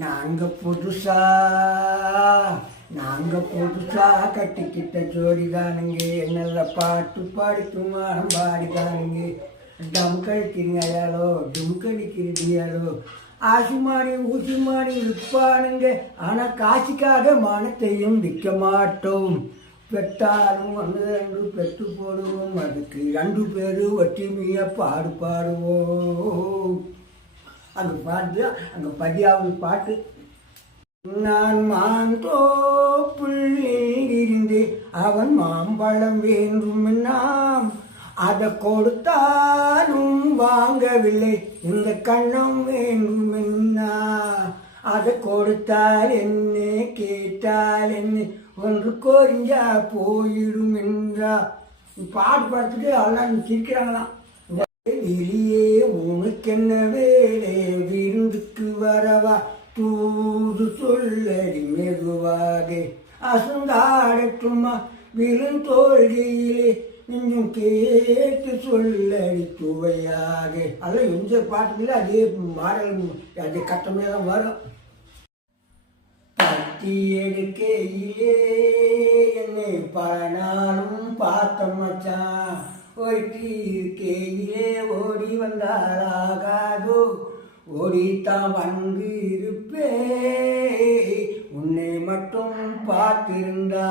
நாங்க புதுசா நாங்க புதுசா கட்டிக்கிட்ட ஜோடிதானுங்க. நல்ல பாட்டு பாடி பாடிக்குமா பாடிதானுங்க. டம் கழிக்கிறீங்களோ டும் கழிக்கிறீங்களோ ஆசிமானி ஊசிமானி விற்பானுங்க ஆனால் காசுக்காக மானத்தையும் விற்க மாட்டோம். பெற்றாலும் ஒன்று ரெண்டு பெற்று போடுவோம். அதுக்கு ரெண்டு பேரும் ஒற்றுமையாக பாடு பாடுவோம். அங்கே பாட்டு அங்கே பதியாவது பாட்டு. நான் மாந்தோப்புள் இருந்து அவன் மாம்பழம் வேண்டும் நாம் அதை கொடுத்தாலும் வாங்கவில்லை. இந்த கண்ணம் வேண்டுமென்னா அதை கொடுத்தால் என்ன கேட்டால் என்ன. ஒன்று கோரிஞ்சா போயிடும் என்றா. பாட்டு பார்த்துட்டு அவெல்லாம் சிரிக்கிறாங்களாம். வெளியே உனக்கென்ன வேலை? விருந்துக்கு வரவா? தூது சொல்லடி மெதுவாக. அசந்தாடட்டுமா? விருந்தோல்கையிலே இன்னும் கேட்டு சொல்லடி துவையாக அதெல்லாம் எந்த பாட்டுல அதே மாறல் அது கட்டமே தான் வரும். பத்தி எடுக்கையிலே என்னை பல நாளும் பார்த்த மச்சான். ஒருத்தி இருக்கையிலே ஓடி வந்தாலாகாதோ ஓடித்தான் வந்து இருப்பே. உன்னை மட்டும் பார்த்திருந்தா.